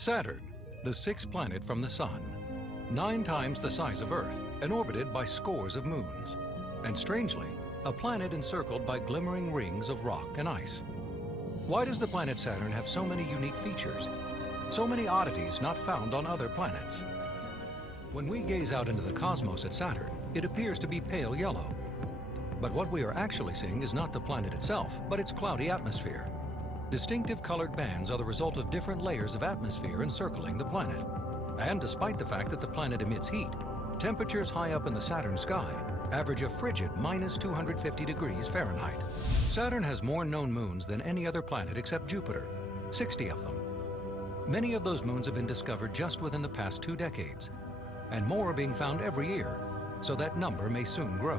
Saturn, the sixth planet from the Sun, 9 times the size of Earth and orbited by scores of moons. And strangely, a planet encircled by glimmering rings of rock and ice. Why does the planet Saturn have so many unique features? So many oddities not found on other planets? When we gaze out into the cosmos at Saturn, it appears to be pale yellow. But what we are actually seeing is not the planet itself, but its cloudy atmosphere. Distinctive colored bands are the result of different layers of atmosphere encircling the planet. And despite the fact that the planet emits heat, temperatures high up in the Saturn sky average a frigid -250 degrees Fahrenheit. Saturn has more known moons than any other planet except Jupiter, 60 of them. Many of those moons have been discovered just within the past 2 decades, and more are being found every year, so that number may soon grow.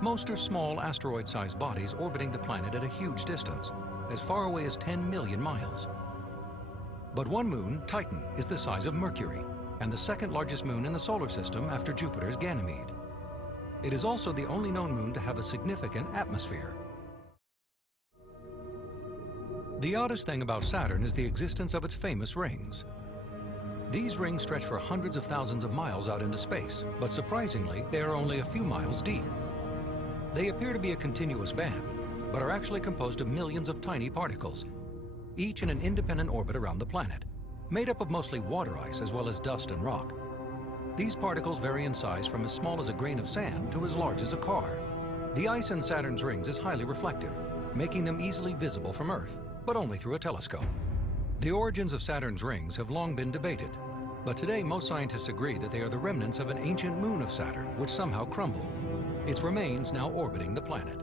Most are small asteroid-sized bodies orbiting the planet at a huge distance, as far away as 10 million miles. But one moon, Titan, is the size of Mercury, and the second largest moon in the solar system after Jupiter's Ganymede. It is also the only known moon to have a significant atmosphere. The oddest thing about Saturn is the existence of its famous rings. These rings stretch for hundreds of thousands of miles out into space, but surprisingly, they are only a few miles deep. They appear to be a continuous band, but are actually composed of millions of tiny particles, each in an independent orbit around the planet, made up of mostly water ice as well as dust and rock. These particles vary in size from as small as a grain of sand to as large as a car. The ice in Saturn's rings is highly reflective, making them easily visible from Earth, but only through a telescope. The origins of Saturn's rings have long been debated, but today most scientists agree that they are the remnants of an ancient moon of Saturn, which somehow crumbled. Its remains now orbiting the planet.